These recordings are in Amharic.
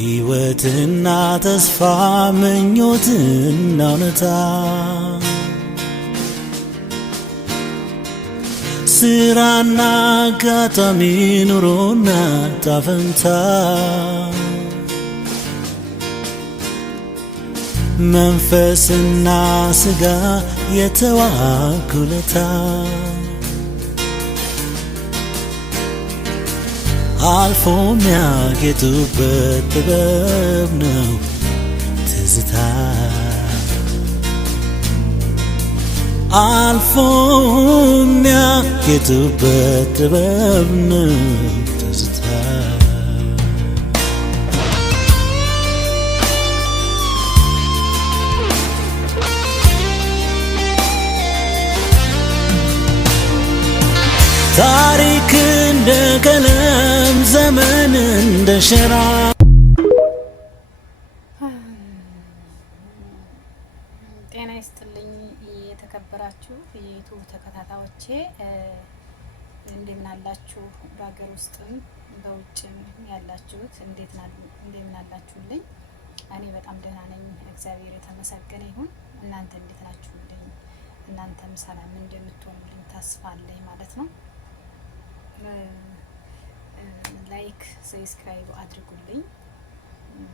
ሕይወትና ተስፋ ምኞትና እውነታ ስራና አጋጣሚ ኑሮና ጣፈንታ መንፈስና ስጋ የተዋኩለታ አልፎ የሚያጌጡበት ጥበብ ነው ትዝታ አልፎ የሚያጌጡበት ጥበብ ነው ትዝታ ታሪክ እንደ ቀለም ዘመን እንደ ሸራ ጤና ይስጥልኝ የተከበራችሁ የዩቲዩብ ተከታታዮቼ እንደምን አላችሁ? በሀገር ውስጥም በውጭም ያላችሁት እንደምን አላችሁልኝ? እኔ በጣም ደህና ነኝ፣ እግዚአብሔር የተመሰገነ ይሁን። እናንተ እንዴት ናችሁልኝ? እናንተም ሰላም እንደምትሆኑልኝ ተስፋ አለኝ ማለት ነው። ላይክ ሰብስክራይብ አድርጉልኝ።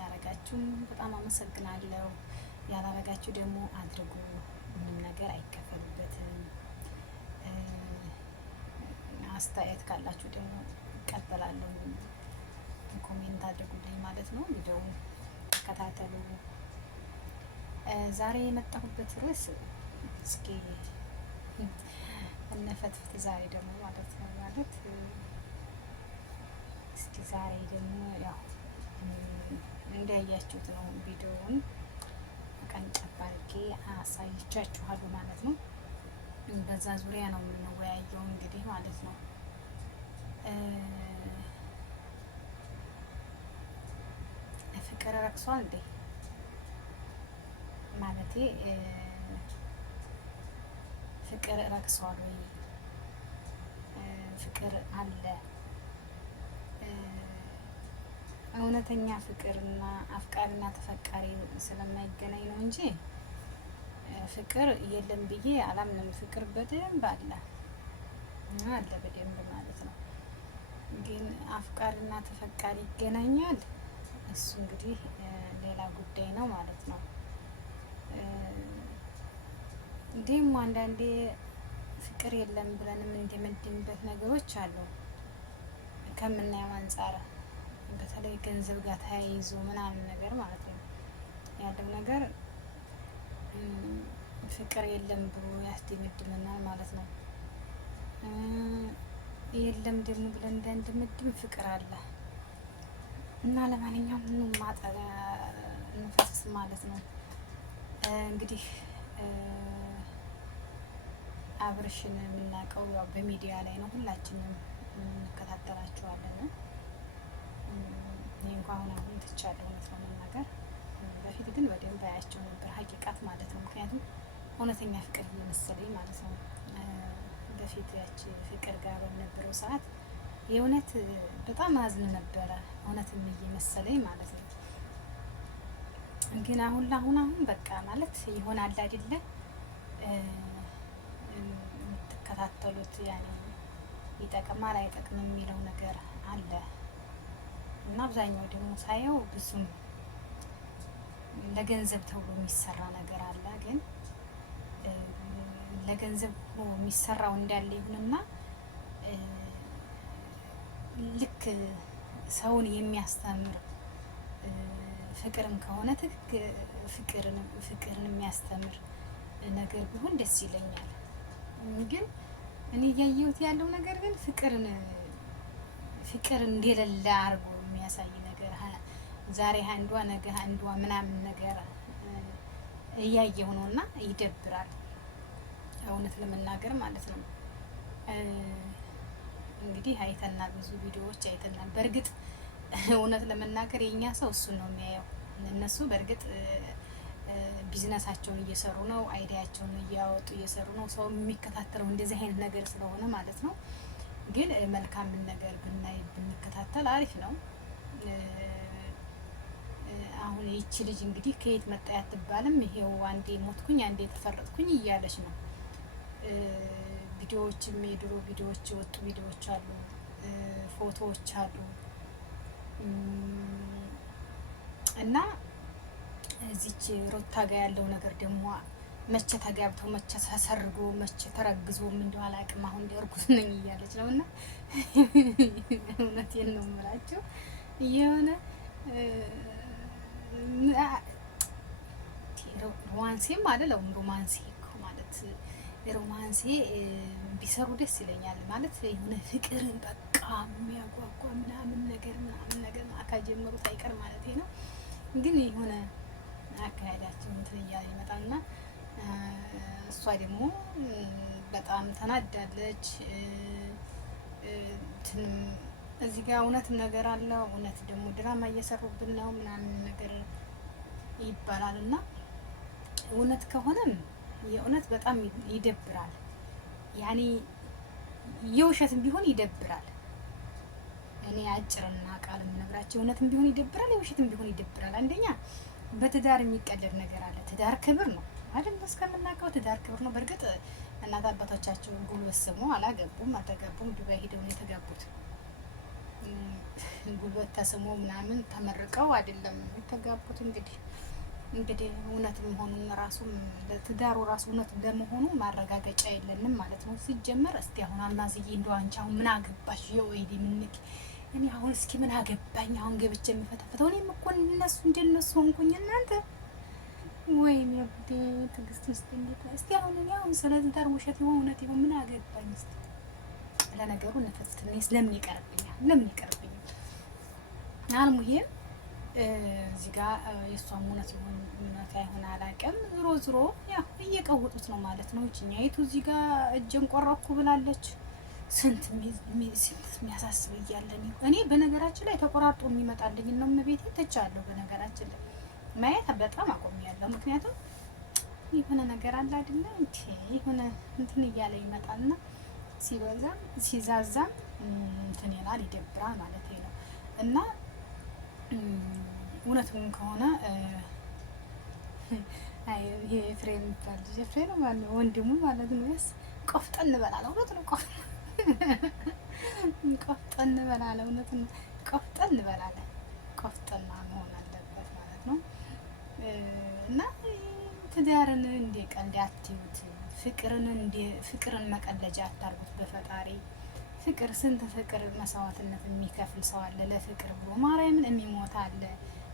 ያረጋችሁም በጣም አመሰግናለሁ። ያላረጋችሁ ደግሞ አድርጉ፣ ምንም ነገር አይከፈልበትም። አስተያየት ካላችሁ ደግሞ እቀበላለሁ። ኮሜንት አድርጉልኝ ማለት ነው። ቪዲዮውን ተከታተሉ። ዛሬ የመጣሁበት ርዕስ እስኪ እነፈትፍት ዛሬ ደግሞ ማለት ነው እስኪ ዛሬ ደግሞ ያው እንዳያችሁት ነው ቪዲዮውን ቀንጨብ አድርጌ አሳይቻችኋለሁ ማለት ነው። በዛ ዙሪያ ነው የምንወያየው እንግዲህ ማለት ነው። ፍቅር ረክሷል እንዴ? ማለቴ ፍቅር ረክሷል ወይ? ፍቅር አለ? እውነተኛ ፍቅርና አፍቃሪና ተፈቃሪ ስለማይገናኝ ነው እንጂ ፍቅር የለም ብዬ አላምንም። ፍቅር በደንብ አለ በደንብ ማለት ነው። ግን አፍቃሪና ተፈቃሪ ይገናኛል? እሱ እንግዲህ ሌላ ጉዳይ ነው ማለት ነው። እንዲሁም አንዳንዴ ፍቅር የለም ብለንም እንደምንድንበት ነገሮች አሉ ከምናየው አንጻር፣ በተለይ ገንዘብ ጋር ተያይዞ ምናምን ነገር ማለት ነው ያለው ነገር ፍቅር የለም ብሎ ያስደመድመናል ማለት ነው። የለም ደግሞ ብለን እንደምድም ፍቅር አለ እና ለማንኛውም ምንም ማጠሪያ እንፈስ ማለት ነው። እንግዲህ አብርሽን የምናውቀው ያው በሚዲያ ላይ ነው፣ ሁላችንም እንከታተላቸዋለን። እኔ እንኳን አሁን ትቻለሁ እውነት ለመናገር። በፊት ግን በደንብ አያቸው ነበር ሀቂቃት ማለት ነው። ምክንያቱም እውነተኛ ፍቅር እየመሰለኝ ማለት ነው። በፊት ያቺ ፍቅር ጋር በነበረው ሰዓት የእውነት በጣም አዝን ነበረ፣ እውነትም እየመሰለኝ ማለት ነው። ግን አሁን በቃ ማለት ይሆናል አይደለ የምትከታተሉት ያኔ ይጠቅማል አይጠቅም የሚለው ነገር አለ እና አብዛኛው ደግሞ ሳየው ብዙም ለገንዘብ ተብሎ የሚሰራ ነገር አለ። ግን ለገንዘብ የሚሰራው እንዳለ ይሁንና ልክ ሰውን የሚያስተምር ፍቅርም ከሆነ ፍቅርን የሚያስተምር ነገር ቢሆን ደስ ይለኛል። ግን እኔ እያየሁት ያለው ነገር ግን ፍቅር እንደሌለ አድርጎ የሚያሳይ ነገር፣ ዛሬ አንዷ ነገ አንዷ ምናምን ነገር እያየሁ ነው እና ይደብራል እውነት ለመናገር ማለት ነው። እንግዲህ አይተናል፣ ብዙ ቪዲዮዎች አይተናል። በእርግጥ እውነት ለመናገር የኛ ሰው እሱን ነው የሚያየው። እነሱ በእርግጥ ቢዝነሳቸውን እየሰሩ ነው፣ አይዲያቸውን እያወጡ እየሰሩ ነው። ሰው የሚከታተለው እንደዚህ አይነት ነገር ስለሆነ ማለት ነው። ግን መልካምን ነገር ብናይ ብንከታተል አሪፍ ነው። ይቺ ልጅ እንግዲህ ከየት መጣ አትባልም። ይሄው አንዴ ሞትኩኝ አንዴ ተፈረጥኩኝ እያለች ነው። ቪዲዮዎችም የድሮ ቪዲዮዎች የወጡ ቪዲዮዎች አሉ፣ ፎቶዎች አሉ እና እዚች ሩታ ጋር ያለው ነገር ደግሞ መቼ ተጋብተው መቼ ተሰርጎ መቼ ተረግዞ ምን እንደው አላውቅም። አሁን እርጉዝ ነኝ እያለች ነው እና እውነቴን ነው የምላቸው የሆነ ሮማንሴም አይደለም ሮማንሴ እኮ ማለት ሮማንሴ ቢሰሩ ደስ ይለኛል። ማለት የሆነ ፍቅርን በቃ የሚያጓጓ ምናምን ነገር ካጀመሩት አይቀር ማለት ነው። ግን የሆነ አካሄዳቸው እንትን እያለ ይመጣልና እሷ ደግሞ በጣም ተናዳለች። እዚህ ጋር እውነትም ነገር አለ፣ እውነት ደግሞ ድራማ እየሰሩብን ነው ምናምን ነገር ይባላል እና እውነት ከሆነም የእውነት በጣም ይደብራል። ያኔ የውሸትም ቢሆን ይደብራል። እኔ አጭርና ቃል የምነግራቸው እውነትም ቢሆን ይደብራል፣ የውሸትም ቢሆን ይደብራል። አንደኛ በትዳር የሚቀለድ ነገር አለ። ትዳር ክብር ነው አይደል? እስከምናውቀው ትዳር ክብር ነው። በእርግጥ እናት አባቶቻቸው ጉልበት ስሞ አላገቡም፣ አልተጋቡም። ዱባይ ሄደው ነው የተጋቡት። ጉልበት ተስሞ ምናምን ተመርቀው አይደለም የተጋቡት። እንግዲህ እውነት መሆኑን ራሱም ለትዳሩ ራሱ እውነት ለመሆኑ ማረጋገጫ የለንም ማለት ነው። ሲጀመር እስቲ አሁን አማዝዬ እንደው አንቺ አሁን ምን አገባሽ? የወይዲ ምንክ እኔ አሁን እስኪ ምን አገባኝ? አሁን ገብቼ የምፈተፍተው እኔም እኮ እነሱ እንደነሱ ሆንኩኝ። እናንተ ወይኔ ጉዴ! ትዕግስት ውስጥ እንዴት እስቲ አሁን እኔ አሁን ስለ ትዳር ውሸት ይሁን እውነት ይሁን ምን አገባኝ? እስቲ ለነገሩ ነፈትትኔስ ለምን ይቀርብኛል? ለምን ይቀርብኛል? አልሙሂም እዚህ ጋር የእሷም እውነት ይሁን እውነት አይሆን አላውቅም። ዝሮ ያው እየቀወጡት ነው ማለት ነው። እኛይቱ እዚህ ጋር እጄን ቆረኩ ብላለች። ስንት የሚያሳስብ እያለ ነው። እኔ በነገራችን ላይ ተቆራርጦ የሚመጣልኝ ነው ቤቴ ተቻለሁ። በነገራችን ላይ ማየት በጣም አቆሚያለሁ። ምክንያቱም የሆነ ነገር አለ አይደለ? የሆነ እንትን እያለ ይመጣልና ሲበዛም ሲዛዛም እንትን ይላል፣ ይደብራል ማለት ነው እና እውነቱም ከሆነ ይሄ ኤፍሬም የሚባል ልጅ ኤፍሬም ማለት ነው ወንድሙ ማለት ነው። ያስ ቆፍጠን በላለ እውነት ነው። ቆፍጠን በላለ እውነት ነው። ቆፍጠን በላለ ቆፍጠና መሆን አለበት ማለት ነው። እና ትዳርን እንደ ቀልድ አትዩት። ፍቅርን መቀለጃ አታርጉት። በፈጣሪ ፍቅር ስንት ፍቅር መስዋዕትነት የሚከፍል ሰው አለ ለፍቅር ብሎ ማርያምን የሚሞት አለ፣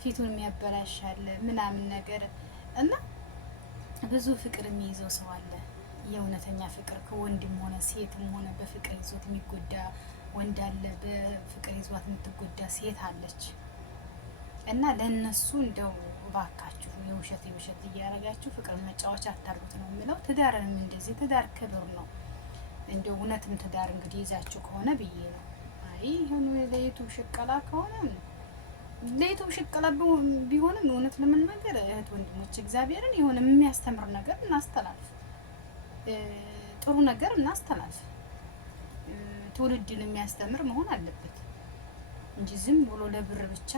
ፊቱን የሚያበላሽ አለ ምናምን ነገር እና ብዙ ፍቅር የሚይዘው ሰው አለ። የእውነተኛ ፍቅር ከወንድም ሆነ ሴትም ሆነ በፍቅር ይዞት የሚጎዳ ወንድ አለ፣ በፍቅር ይዟት የምትጎዳ ሴት አለች። እና ለነሱ እንደው ባካችሁ የውሸት እያረጋችሁ ፍቅር መጫወቻ አታርጉት ነው የሚለው። ትዳርንም እንደዚህ ትዳር ክብር ነው። እንደው እውነትም ትዳር እንግዲህ ይዛችሁ ከሆነ ብዬ ነው። አይ ይሁን ለዩቲዩብ ሽቀላ ከሆነ ለዩቲዩብ ሽቀላ ቢሆንም እውነት ለመናገር እህት ወንድሞች እግዚአብሔርን የሆነ የሚያስተምር ነገር እናስተላልፍ፣ ጥሩ ነገር እናስተላልፍ። ትውልድን የሚያስተምር መሆን አለበት እንጂ ዝም ብሎ ለብር ብቻ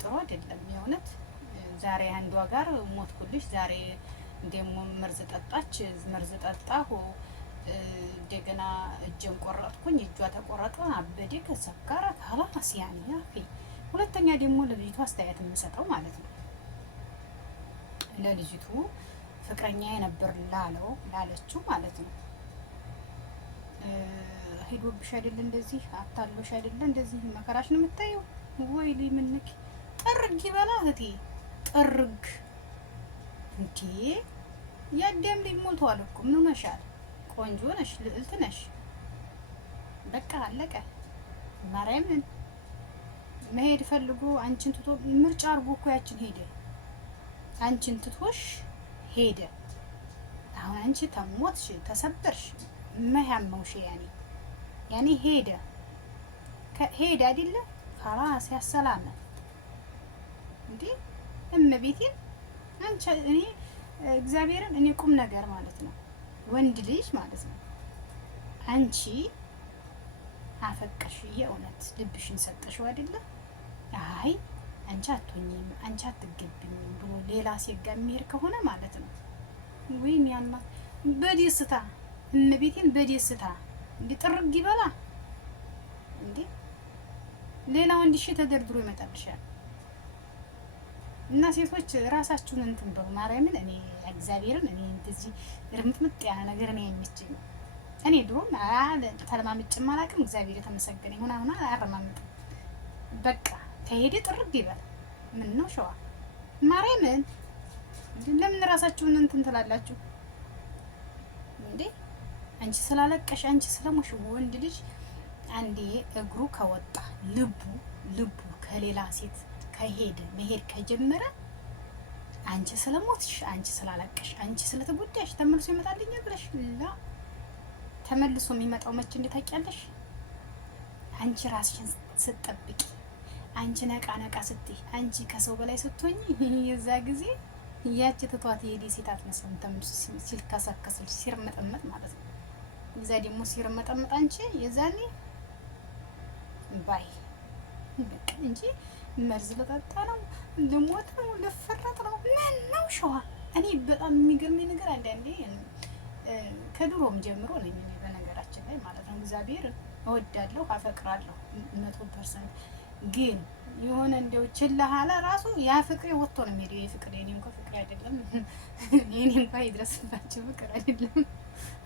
ጥሩ አይደለም። የእውነት ዛሬ አንዷ ጋር ሞትኩልሽ፣ ዛሬ ደግሞ መርዝ ጠጣች፣ መርዝ ጠጣሁ፣ እንደገና እጄን ቆረጥኩኝ፣ እጇ ተቆረጠ፣ አበዴ፣ ከሰካረ ካላስ ያኔ ያፊ ሁለተኛ ደግሞ ለልጅቱ አስተያየት የምሰጠው ማለት ነው ለልጅቱ ፍቅረኛ የነበር ላለችው ማለት ነው። ሄዶብሽ አይደለ እንደዚህ አታሎሽ አይደለ እንደዚህ መከራሽ ነው የምታየው ወይ ሊምንክ ጥርግ ይበላ እህቴ ጥርግ እንዴ ያደም ልጅ ሞልቷል እኮ ምን ሆነሻል? ቆንጆ ነሽ፣ ልዕልት ነሽ። በቃ አለቀ። ማርያምን መሄድ ፈልጎ አንቺን ትቶ ምርጫ አርጎ እኮ ያችን ሄደ። አንቺን ትቶሽ ሄደ። አሁን አንቺ ተሞትሽ፣ ተሰበርሽ፣ መያመውሽ ያኔ ሄደ አይደለ? خلاص ያሰላም እንዴ እመቤቴን አንቺ እኔ እግዚአብሔርን እኔ ቁም ነገር ማለት ነው ወንድ ልጅ ማለት ነው አንቺ አፈቀሽ የእውነት ልብሽን ሰጠሽው አይደለ? አይ አንቺ አትሆኝም፣ አንቺ አትገቢኝም ብሎ ሌላ ሴት ጋር የሚሄድ ከሆነ ማለት ነው ወይም ያና በደስታ እመቤቴን በደስታ እንደ ጥርግ ይበላ እንዴ ሌላ ወንድ እሺ ተደርድሮ ይመጣልሻል። እና ሴቶች ራሳችሁን እንትን በሉ ማርያምን። እኔ እግዚአብሔርን እኔ እንደዚህ ርምጥምጥ ያለ ነገር እኔ አይመቸኝም። እኔ ድሮም ተለማምጬም አላውቅም። እግዚአብሔር የተመሰገነ ይሁን። አሁን አያረማምጥም። በቃ ከሄደ ጥርግ ይበል። ምን ነው ሸዋ ማርያምን። ለምን ራሳችሁን እንትን ትላላችሁ እንዴ? አንቺ ስላለቀሽ አንቺ ስለሞሽ ወንድ ልጅ አንዴ እግሩ ከወጣ ልቡ ከሌላ ሴት ከሄደ መሄድ ከጀመረ አንቺ ስለሞትሽ አንቺ ስላለቀሽ አንቺ ስለተጎዳሽ ተመልሶ ይመጣልኛል ብለሽ ላ ተመልሶ የሚመጣው መቼ እንደታውቂያለሽ? አንቺ ራስሽን ስትጠብቂ፣ አንቺ ነቃ ነቃ ስትይ፣ አንቺ ከሰው በላይ ስትሆኚ የዛ ጊዜ ያቺ ትቷት የሄደ ሴት አትመስልም። ተመልሶ ሲልከሰከስልሽ ሲርመጠመጥ ማለት ነው። እዛ ደግሞ ሲርመጠመጥ አንቺ የዛኔ ባይ በቃ እንጂ መርዝ ለጠጣ ነው ልሞት ነው ልፈረጥ ነው ምን ነው ሸዋ። እኔ በጣም የሚገርመኝ ነገር አንዳንዴ ከድሮም ጀምሮ ነኝ እኔ በነገራችን ላይ ማለት ነው። እግዚአብሔር እወዳለሁ አፈቅራለሁ 100%። ግን የሆነ እንደው ችላ ሀላ ራሱ ያ ፍቅሬ ወጥቶ ነው የሚሄደው። የፍቅሬ እኔ እንኳን ፍቅሬ አይደለም እኔ እንኳን ይድረስባችሁ ፍቅር አይደለም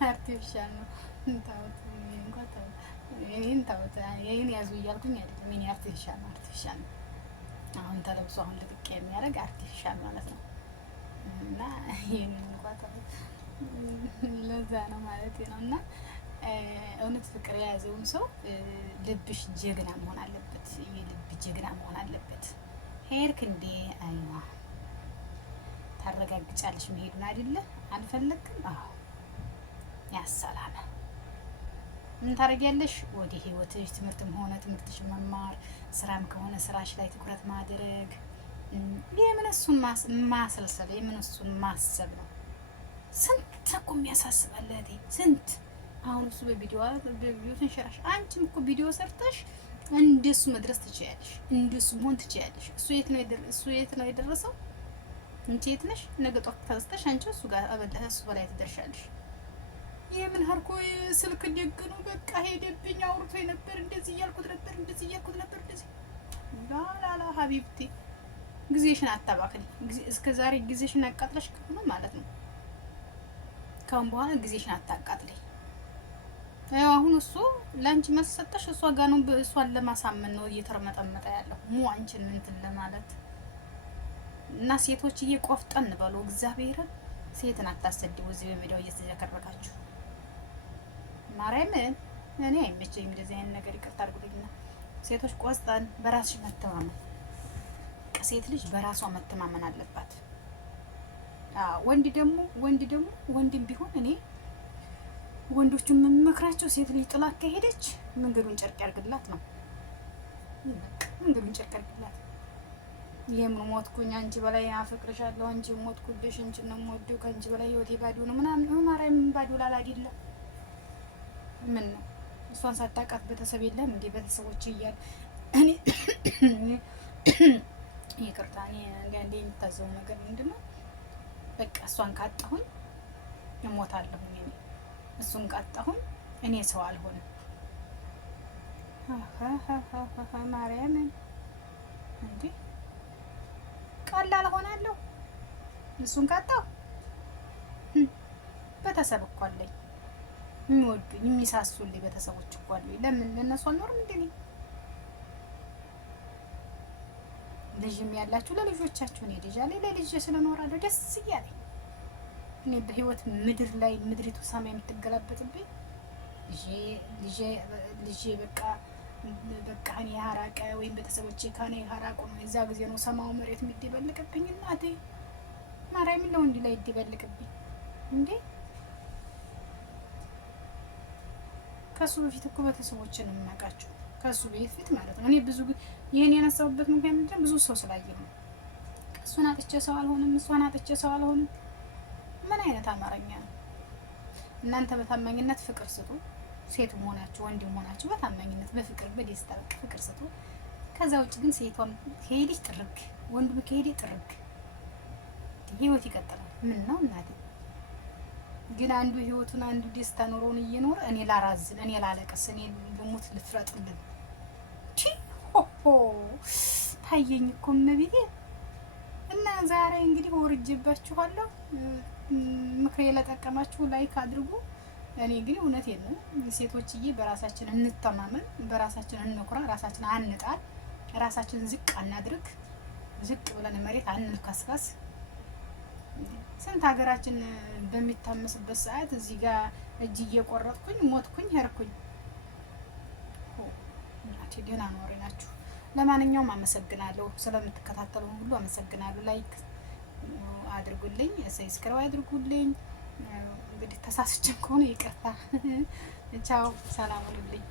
አርቲፊሻል ነው። እንታውት እንኳን ይሄን ታውት ይሄን ያዙ እያልኩኝ አይደለም። እኔ አርቲፊሻል ነው አርቲፊሻል ነው። አሁን ተለብሶ አሁን ልጥቅ የሚያደርግ አርቲፊሻል ማለት ነው። እና ይሄን እንኳን ለዛ ነው ማለት ነው። እና እውነት ፍቅር የያዘውን ሰው ልብሽ ጀግና መሆን አለበት። የልብ ጀግና መሆን አለበት። ሄድክ እንዴ አይዋ ታረጋግጫለሽ መሄዱን አይደለ? አልፈለግም። አዎ ያሰላም ምን ታረጊያለሽ? ወደ ህይወትሽ ትምህርትም ሆነ ትምህርትሽ መማር፣ ስራም ከሆነ ስራሽ ላይ ትኩረት ማድረግ። የምን እሱን ማሰልሰል የምን እሱን ማሰብ ነው። ስንት እኮ የሚያሳስባል እህቴ ስንት። አሁን እሱ በቪዲዮ ተንሸራሽ፣ አንቺም እኮ ቪዲዮ ሰርተሽ እንደሱ መድረስ ትችያለሽ፣ እንደሱ መሆን ትችያለሽ። እሱ የት ነው የደረሰው? አንቺ የት ነሽ? ነገ ጧት ተነስተሽ አንቺ እሱ ጋር እሱ በላይ ትደርሻለሽ። የምን ሀርኮ ስልክ ደግኑ በቃ ሄደብኝ፣ አውርቶ ነበር እንደዚህ እያልኩት ነበር እንደዚህ ላላላ ሀቢብቲ ጊዜሽን አታባክኝ። እስከ ዛሬ ጊዜሽን አቃጥለሽ ከሆነ ማለት ነው ካሁን በኋላ ጊዜሽን አታቃጥለኝ። ያው አሁን እሱ ላንቺ መሰጠሽ እሷ ጋር ነው፣ እሷን ለማሳመን ነው እየተረመጠመጠ ያለው አንቺን እንትን ለማለት እና ሴቶችዬ ቆፍጠን በሉ። እግዚአብሔርን ሴትን አታሰድቡ። እዚህ በሜዳው እየተዘከረካችሁ ማርያምን እኔ አይመቸኝም እንደዚህ አይነት ነገር። ይቅርታ አድርጉልኝና ሴቶች ቆስጠን በራስሽ መተማመን። ሴት ልጅ በራሷ መተማመን አለባት። ወንድም ቢሆን እኔ ወንዶቹን የምመክራቸው ሴት ልጅ ጥላት ከሄደች መንገዱን ጨርቅ ያርግላት ነው። መንገዱን ጨርቅ ያርግላት። የምን ሞትኩኝ አንቺ በላይ አፈቅርሻለሁ፣ አንቺ ሞትኩልሽ፣ አንቺ ነው የምወደው፣ ከአንቺ በላይ ህይወቴ ባዶ ነው ምናምን ማርያም ባዶ ላላ አይደለም። ምን ነው እሷን ሳታውቃት ቤተሰብ የለም እንዴ? ቤተሰቦች እያሉ እኔ ይቅርታ እኔ አንዳንዴ የምታዘው ነገር ምንድነው በቃ እሷን ካጣሁኝ እሞታለሁ። እሱን ካጣሁኝ እኔ ሰው አልሆንም። ማርያምን እንዴ ቀላል ሆናለሁ። እሱን ካጣሁ ቤተሰብ እኮ አለኝ፣ የሚወዱኝ የሚሳሱልኝ ቤተሰቦች እኮ አሉኝ። ለምን ለነሱ አልኖርም እንዴ? ልጅም ያላችሁ ለልጆቻችሁ ነው። ልጅ አለ ለልጅ ስለኖራለሁ ደስ እያለኝ እኔ በህይወት ምድር ላይ ምድሪቱ ሰማይ የምትገላበጥብኝ ልጄ በቃ እኔ ሀራቀ ወይም ቤተሰቦቼ ከኔ ሀራቁ ነው። የዛ ጊዜ ነው ሰማው መሬት የሚደበልቅብኝ። እናቴ ማርያምን ለወንድ ላይ ይደበልቅብኝ እንዴ? ከሱ በፊት እኮ ቤተሰቦችን ነው የማውቃቸው። ከሱ በፊት ማለት ነው። እኔ ብዙ ይሄን ያነሳውበት ምክንያት ምንድነው? ብዙ ሰው ስላየሁ ነው። እሱን አጥቼ ሰው አልሆንም፣ እሷን አጥቼ ሰው አልሆንም። ምን አይነት አማርኛ ነው? እናንተ በታማኝነት ፍቅር ስጡ። ሴቱም ሆናችሁ ወንድም ሆናችሁ በታማኝነት በፍቅር በደስታ ፍቅር ስጡ። ከዛ ውጭ ግን ሴቷም ከሄደች ጥርግ፣ ወንዱም ከሄደ ጥርግ፣ ህይወት ይቀጥላል። ምን ነው እናቴ? ግን አንዱ ህይወቱን አንዱ ደስታ ኑሮውን እየኖረ እኔ ላራዝን፣ እኔ ላለቀስ፣ እኔ ልሙት ልፍረጥልን ሆሆ ታየኝ እኮ እመቤቴ። እና ዛሬ እንግዲህ ወርጄባችኋለሁ። ምክሬ ለጠቀማችሁ ላይክ አድርጉ። እኔ ግን እውነቴን ነው ሴቶችዬ፣ በራሳችን እንተማመን፣ በራሳችን እንኩራ፣ ራሳችን አንጣል፣ ራሳችን ዝቅ አናድርግ፣ ዝቅ ብለን መሬት አንልከስከስ። ስንት ሀገራችን በሚታመስበት ሰዓት እዚህ ጋር እጅ እየቆረጥኩኝ ሞትኩኝ ሄርኩኝ። እናቴ ደህና ኖሬ ናችሁ። ለማንኛውም አመሰግናለሁ፣ ስለምትከታተሉ ሁሉ አመሰግናለሁ። ላይክ አድርጉልኝ፣ ሰብስክራይብ አድርጉልኝ። እንግዲህ ተሳስቼም ከሆነ ይቅርታ። ቻው፣ ሰላም ሁኑልኝ።